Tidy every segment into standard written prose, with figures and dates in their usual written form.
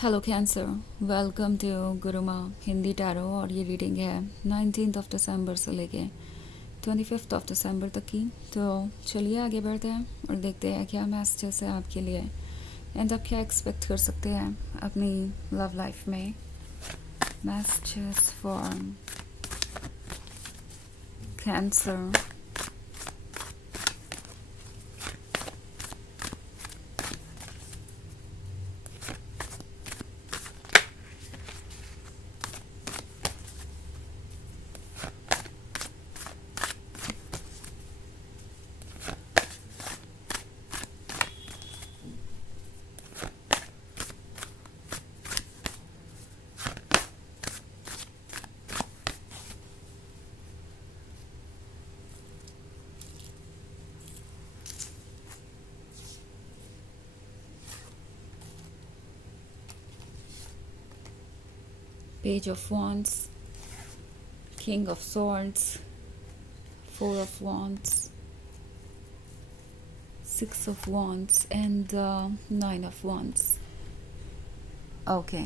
Hello cancer, welcome to Guruma Hindi tarot. और ये reading है 19 दिसंबर से लेके 25 दिसंबर तक की। तो चलिए आगे बढ़ते हैं और देखते हैं क्या मैसेजेस है आपके लिए एंड आप क्या एक्सपेक्ट कर सकते हैं अपनी लव लाइफ में। Messages for cancer. Page of wands, king of swords, 4 of wands, 6 of wands and 9 of wands। Okay,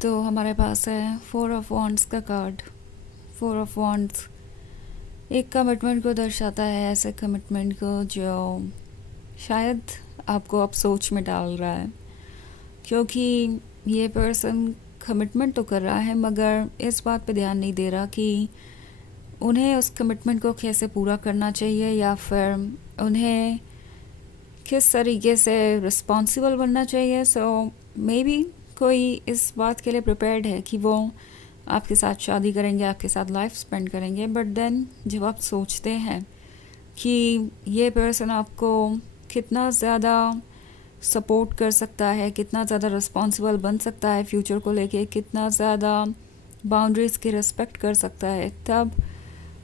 तो हमारे पास है 4 of wands का कार्ड। 4 of wands एक कमिटमेंट को दर्शाता है, ऐसे कमिटमेंट को जो शायद आपको अब सोच में डाल रहा है, क्योंकि ये पर्सन कमिटमेंट तो कर रहा है मगर इस बात पे ध्यान नहीं दे रहा कि उन्हें उस कमिटमेंट को कैसे पूरा करना चाहिए या फिर उन्हें किस तरीके से रिस्पॉन्सिबल बनना चाहिए। सो मे बी कोई इस बात के लिए प्रिपेयर्ड है कि वो आपके साथ शादी करेंगे, आपके साथ लाइफ स्पेंड करेंगे, बट देन जब आप सोचते हैं कि ये पर्सन आपको कितना ज़्यादा सपोर्ट कर सकता है, कितना ज़्यादा रिस्पॉन्सिबल बन सकता है फ्यूचर को लेके, कितना ज़्यादा बाउंड्रीज़ की रिस्पेक्ट कर सकता है, तब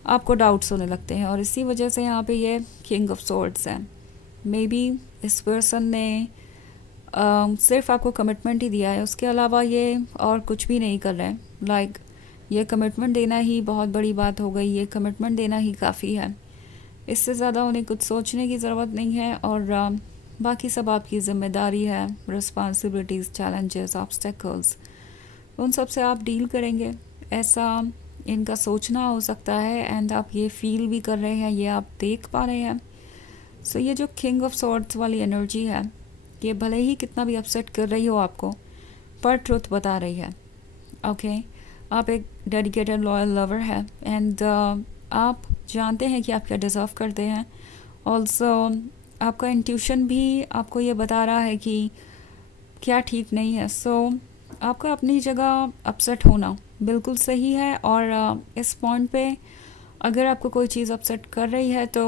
आपको डाउट्स होने लगते हैं। और इसी वजह से यहाँ पे ये किंग ऑफ सॉर्ड्स है। मे बी इस पर्सन ने सिर्फ आपको कमिटमेंट ही दिया है, उसके अलावा ये और कुछ भी नहीं कर रहे हैं। लाइक ये कमिटमेंट देना ही बहुत बड़ी बात हो गई, ये कमिटमेंट देना ही काफ़ी है, इससे ज़्यादा उन्हें कुछ सोचने की ज़रूरत नहीं है। और बाकी सब आपकी ज़िम्मेदारी है, रिस्पॉन्सिबिलिटीज़, चैलेंजेस, ऑब्स्टेकल्स, उन सब से आप डील करेंगे, ऐसा इनका सोचना हो सकता है। एंड आप ये फील भी कर रहे हैं, ये आप देख पा रहे हैं। सो ये जो किंग ऑफ सॉर्ड्स वाली एनर्जी है, ये भले ही कितना भी अपसेट कर रही हो आपको, पर ट्रुथ बता रही है। ओके, आप एक डेडिकेटेड लॉयल लवर है एंड आप जानते हैं कि आप क्या डिज़र्व करते हैं। ऑल्सो आपका इंट्यूशन भी आपको ये बता रहा है कि क्या ठीक नहीं है। सो आपका अपनी जगह अपसेट होना बिल्कुल सही है। और इस पॉइंट पे अगर आपको कोई चीज़ अपसेट कर रही है तो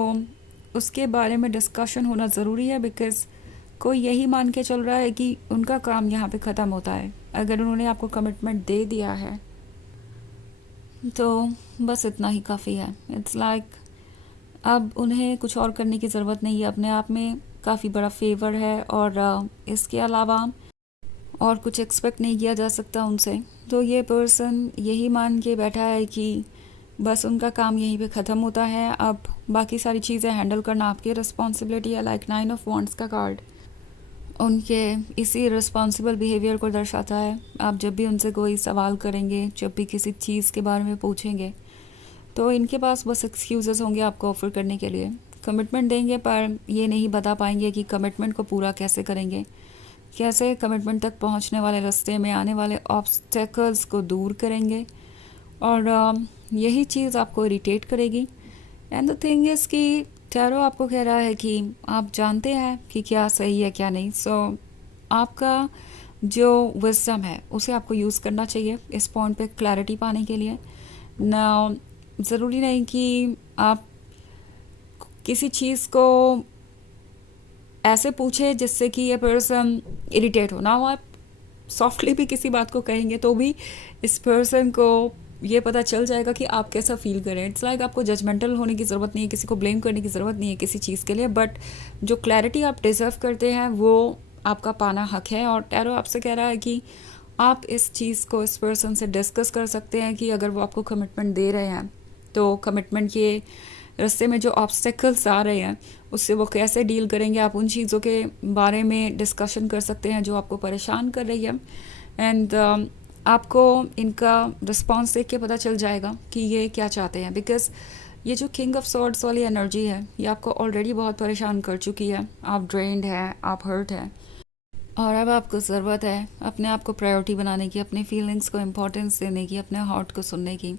उसके बारे में डिस्कशन होना ज़रूरी है, बिकॉज़ कोई यही मान के चल रहा है कि उनका काम यहाँ पे ख़त्म होता है। अगर उन्होंने आपको कमिटमेंट दे दिया है तो बस इतना ही काफ़ी है। इट्स लाइक अब उन्हें कुछ और करने की ज़रूरत नहीं है, अपने आप में काफ़ी बड़ा फेवर है और इसके अलावा और कुछ एक्सपेक्ट नहीं किया जा सकता उनसे। तो ये पर्सन यही मान के बैठा है कि बस उनका काम यहीं पे ख़त्म होता है, अब बाकी सारी चीज़ें हैंडल करना आपकी रिस्पॉन्सिबिलिटी है। लाइक 9 of wands का कार्ड उनके इसी रिस्पॉन्सिबल बिहेवियर को दर्शाता है। आप जब भी उनसे कोई सवाल करेंगे, जब भी किसी चीज़ के बारे में पूछेंगे, तो इनके पास बस एक्सक्यूज़ेस होंगे आपको ऑफ़र करने के लिए। कमिटमेंट देंगे पर ये नहीं बता पाएंगे कि कमिटमेंट को पूरा कैसे करेंगे, कैसे कमिटमेंट तक पहुंचने वाले रास्ते में आने वाले ऑब्स्टेकल्स को दूर करेंगे। और यही चीज़ आपको इरिटेट करेगी। एंड द थिंग इज़ कि टैरो आपको कह रहा है कि आप जानते हैं कि क्या सही है क्या नहीं। सो आपका जो विजडम है उसे आपको यूज़ करना चाहिए इस पॉइंट पे क्लैरिटी पाने के लिए। ना ज़रूरी नहीं कि आप किसी चीज़ को ऐसे पूछे जिससे कि ये पर्सन इरिटेट हो ना हो। आप सॉफ्टली भी किसी बात को कहेंगे तो भी इस पर्सन को ये पता चल जाएगा कि आप कैसा फील करें। इट्स लाइक आपको जजमेंटल होने की ज़रूरत नहीं है, किसी को ब्लेम करने की ज़रूरत नहीं है किसी चीज़ के लिए, बट जो क्लैरिटी आप डिज़र्व करते हैं वो आपका पाना हक है। और टैरो आपसे कह रहा है कि आप इस चीज़ को इस पर्सन से डिस्कस कर सकते हैं कि अगर वो आपको कमिटमेंट दे रहे हैं तो कमिटमेंट के रास्ते में जो ऑब्स्टेकल्स आ रहे हैं उससे वो कैसे डील करेंगे, आप उन चीज़ों के बारे में डिस्कशन कर सकते हैं जो आपको परेशान कर रही है। एंड आपको इनका रिस्पॉन्स देख के पता चल जाएगा कि ये क्या चाहते हैं, बिकॉज ये जो किंग ऑफ सॉर्ड्स वाली एनर्जी है ये आपको ऑलरेडी बहुत परेशान कर चुकी है। आप ड्रेन्ड है, आप हर्ट है, और अब आपको ज़रूरत है अपने आप को प्रायोरिटी बनाने की, अपनी फीलिंग्स को इम्पोर्टेंस देने की, अपने हार्ट को सुनने की।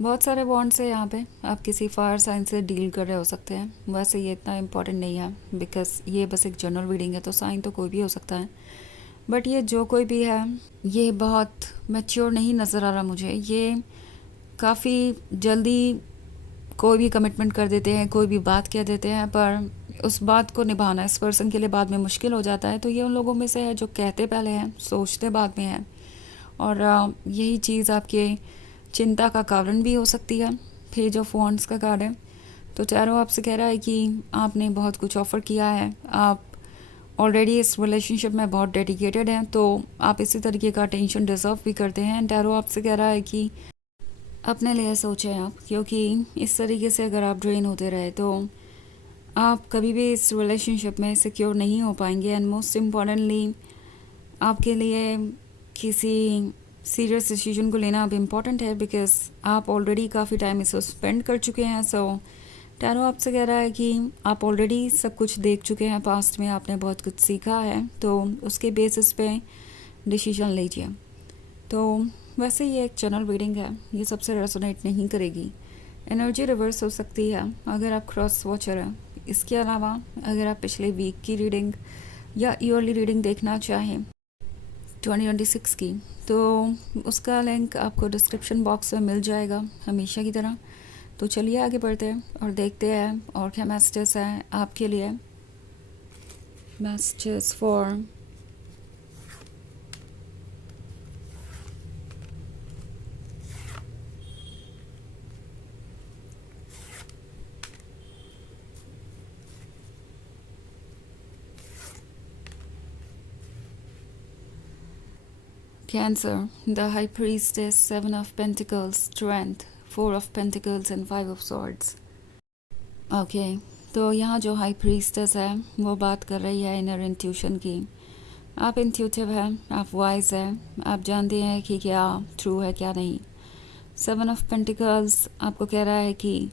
बहुत सारे बॉन्ड्स है यहाँ पे, आप किसी फायर साइन से डील कर रहे हो सकते हैं। वैसे ये इतना इम्पोर्टेंट नहीं है बिकॉज ये बस एक जनरल रीडिंग है, तो साइन तो कोई भी हो सकता है। बट ये जो कोई भी है ये बहुत मैच्योर नहीं नज़र आ रहा मुझे। ये काफ़ी जल्दी कोई भी कमिटमेंट कर देते हैं, कोई भी बात कह देते हैं, पर उस बात को निभाना इस पर्सन के लिए बाद में मुश्किल हो जाता है। तो ये उन लोगों में से है जो कहते पहले हैं, सोचते बाद में हैं, और यही चीज़ आपके चिंता का कारण भी हो सकती है। पेज ऑफ वॉन्ड्स का कार्ड है, तो टैरो आपसे कह रहा है कि आपने बहुत कुछ ऑफ़र किया है, आप ऑलरेडी इस रिलेशनशिप में बहुत डेडिकेटेड हैं, तो आप इसी तरीके का अटेंशन डिज़र्व भी करते हैं। टैरो आपसे कह रहा है कि अपने लिए सोचें आप, क्योंकि इस तरीके से अगर आप ड्रेन होते रहे तो आप कभी भी इस रिलेशनशिप में सिक्योर नहीं हो पाएंगे। एंड मोस्ट इम्पॉर्टेंटली आपके लिए किसी सीरियस डिसीजन को लेना अब इम्पॉर्टेंट है, बिकॉज आप ऑलरेडी काफ़ी टाइम इसको स्पेंड कर चुके हैं। सो टैरो आपसे कह रहा है कि आप ऑलरेडी सब कुछ देख चुके हैं, पास्ट में आपने बहुत कुछ सीखा है, तो उसके बेसिस पे डिसीजन लीजिए। तो वैसे ये एक जनरल रीडिंग है, ये सबसे रेजोनेट नहीं करेगी। एनर्जी रिवर्स हो सकती है अगर आप क्रॉस वॉचर हैं। इसके अलावा अगर आप पिछले वीक की रीडिंग या ईयरली रीडिंग देखना चाहें 2026 की, तो उसका लिंक आपको डिस्क्रिप्शन बॉक्स में मिल जाएगा हमेशा की तरह। तो चलिए आगे बढ़ते हैं और देखते हैं और क्या मैसेजेस हैं आपके लिए। Messages for Cancer, the High Priestess, Seven of Pentacles, Strength, Four of Pentacles and Five of Swords. Okay तो यहाँ जो हाई प्रीस्टेस है वो बात कर रही है इनर इंट्यूशन की। आप इंट्यूटिव हैं, आप वाइज हैं, आप जानते हैं कि क्या ट्रू है क्या नहीं। सेवन ऑफ पेंटिकल्स आपको कह रहा है कि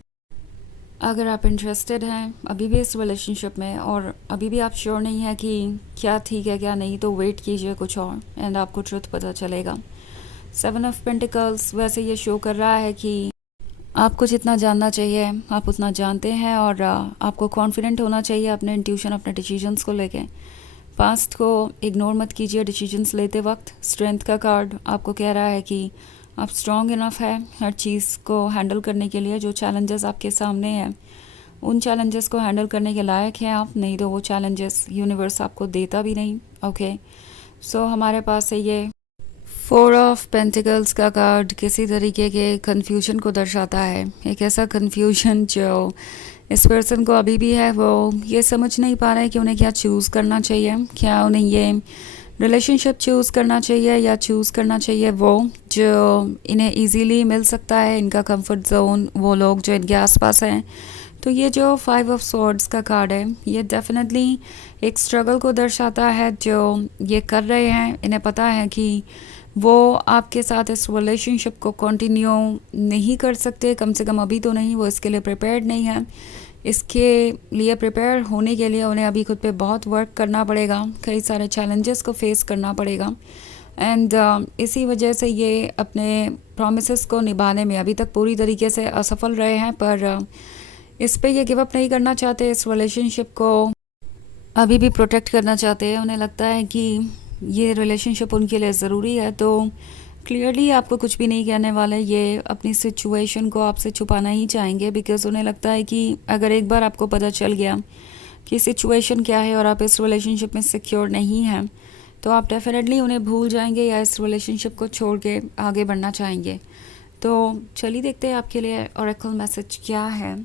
अगर आप इंटरेस्टेड हैं अभी भी इस रिलेशनशिप में और अभी भी आप श्योर नहीं है कि क्या ठीक है क्या नहीं, तो वेट कीजिए कुछ और एंड आपको ट्रुथ पता चलेगा। सेवन ऑफ पेंटिकल्स वैसे ये शो कर रहा है कि आपको जितना जानना चाहिए आप उतना जानते हैं, और आपको कॉन्फिडेंट होना चाहिए अपने इंट्यूशन, अपने डिसीजंस को लेके। पास्ट को इग्नोर मत कीजिए डिसीजंस लेते वक्त। स्ट्रेंथ का कार्ड आपको कह रहा है कि आप स्ट्रॉन्ग इनफ है हर चीज़ को हैंडल करने के लिए। जो चैलेंजेस आपके सामने हैं उन चैलेंजेस को हैंडल करने के लायक हैं आप, नहीं तो वो चैलेंजेस यूनिवर्स आपको देता भी नहीं। ओके सो हमारे पास है ये फोर ऑफ पेंटिकल्स का कार्ड किसी तरीके के कन्फ्यूजन को दर्शाता है। एक ऐसा कन्फ्यूजन जो इस पर्सन को अभी भी है, वो ये समझ नहीं पा रहे हैं कि उन्हें क्या चूज़ करना चाहिए। क्या उन्हें ये रिलेशनशिप चूज़ करना चाहिए या चूज़ करना चाहिए वो जो इन्हें इजीली मिल सकता है, इनका कंफर्ट जोन, वो लोग जो इनके आसपास हैं। तो ये जो फाइव ऑफ स्वॉर्ड्स का कार्ड है ये डेफिनेटली एक स्ट्रगल को दर्शाता है जो ये कर रहे हैं। इन्हें पता है कि वो आपके साथ इस रिलेशनशिप को कंटिन्यू नहीं कर सकते, कम से कम अभी तो नहीं, वो इसके लिए प्रिपेयर्ड नहीं है। इसके लिए प्रिपेयर होने के लिए उन्हें अभी खुद पे बहुत वर्क करना पड़ेगा, कई सारे चैलेंजेस को फेस करना पड़ेगा। एंड इसी वजह से ये अपने प्रॉमिसेस को निभाने में अभी तक पूरी तरीके से असफल रहे हैं, पर इस पे ये गिव अप नहीं करना चाहते। इस रिलेशनशिप को अभी भी प्रोटेक्ट करना चाहते हैं। उन्हें लगता है कि ये रिलेशनशिप उनके लिए ज़रूरी है, तो क्लियरली आपको कुछ भी नहीं कहने वाले। ये अपनी सिचुएशन को आपसे छुपाना ही चाहेंगे, बिकॉज उन्हें लगता है कि अगर एक बार आपको पता चल गया कि सिचुएशन क्या है और आप इस रिलेशनशिप में सिक्योर नहीं हैं, तो आप डेफिनेटली उन्हें भूल जाएंगे या इस रिलेशनशिप को छोड़ के आगे बढ़ना चाहेंगे। तो चलिए देखते हैं आपके लिए ऑरेकल मैसेज क्या है।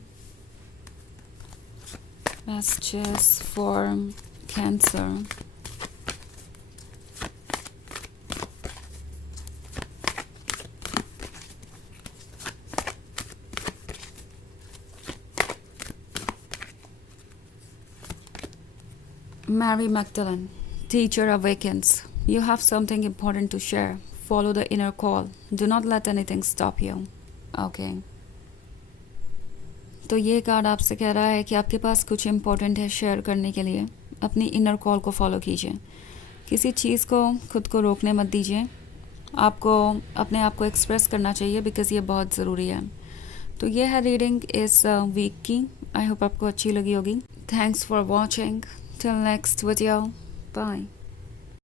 Messages for cancer. Mary Magdalene, teacher awakens. You have something important to share. Follow the inner call. Do not let anything stop you. Okay. तो ये कार्ड आपसे कह रहा है कि आपके पास कुछ इम्पोर्टेंट है शेयर करने के लिए. अपनी इनर कॉल को फॉलो कीजिए. किसी चीज़ को खुद को रोकने मत दीजिए. आपको अपने आप को एक्सप्रेस करना चाहिए बिकॉज़ ये बहुत ज़रूरी है. तो ये है रीडिंग इस वीक की. आई होप आपको अच्छी लगी होगी. Thanks for watching. Till next video. Bye.